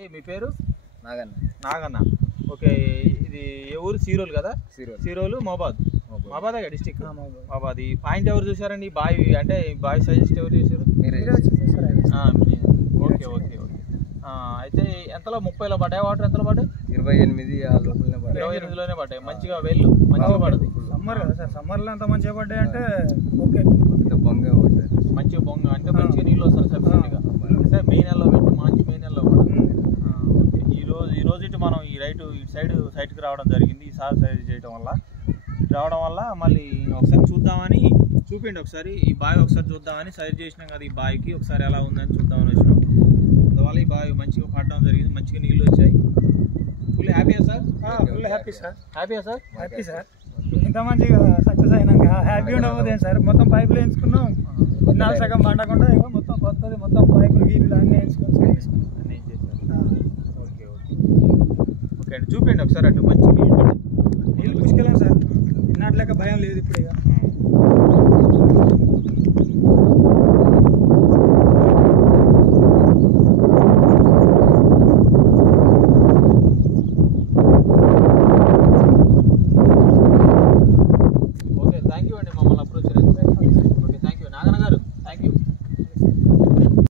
మీ పేరు? నాగన్న. నాగన్న. ఓకే, ఇది ఏ ఊరు? సీరోలు కదా? సీరోలు మహబాద్ డిస్టిక్ మహబాద్. ఈ పాయింట్ ఎవరు చూసారండి? ఈ బావి అంటే బావి సజెస్ట్ ఎవరు చేశారు? Okay okay okay. అయితే ఎంతలో 30లో పడ్డాయి వాటర్? ఎంతలో పడ్డాయి? 28లోనే పడ్డాయి. మంచిగా వెళ్ళు మంచిగా పడదు. సమ్మర్ కదా సార్, సమ్మర్లో అంత మంచిగా పడ్డాయి అంటే ఓకే, మంచిగా బొంగ అంటే మంచిగా నీళ్ళు వస్తారు సబ్సిడీగా. అంటే మే నెలలో పెట్టి మార్చి మే నెలలో కూడా. ఓకే, ఈ రోజు ఇటు మనం ఈ సైట్కి రావడం జరిగింది. ఈ సార్ సైజ్ చేయడం వల్ల రావడం వల్ల మళ్ళీ ఒకసారి చూద్దామని చూపిండి. ఒకసారి ఈ బావి ఒకసారి చూద్దామని సైజ్ చేసినాం కదా. ఈ బావికి ఒకసారి ఎలా ఉందని చూద్దామని వచ్చినాం. అందువల్ల ఈ బావి మంచిగా పడడం జరిగింది, మంచిగా నీళ్ళు వచ్చాయి. ఫుల్ హ్యాపీయా సార్? Full happy sir. హ్యాపీయా సార్? Happy sir. ఇంత మంచిగా సక్సెస్ అయినాక హ్యాపీ ఉండబోదే సార్. మొత్తం పైపులు వేయించుకున్నాం, ఇన్నాళ్ళు సగం పండకుండా మొత్తం కొత్తది మొత్తం పైపులు గీపులు అన్నీ వేయించుకొని అన్నీ చేశారు. ఓకే ఓకే ఓకే అండి, చూపిండి ఒకసారి అటు మంచి నీళ్ళు పుష్కెళ్ళాం సార్. ఇన్నాట్లేక భయం లేదు ఇప్పుడు ఇక.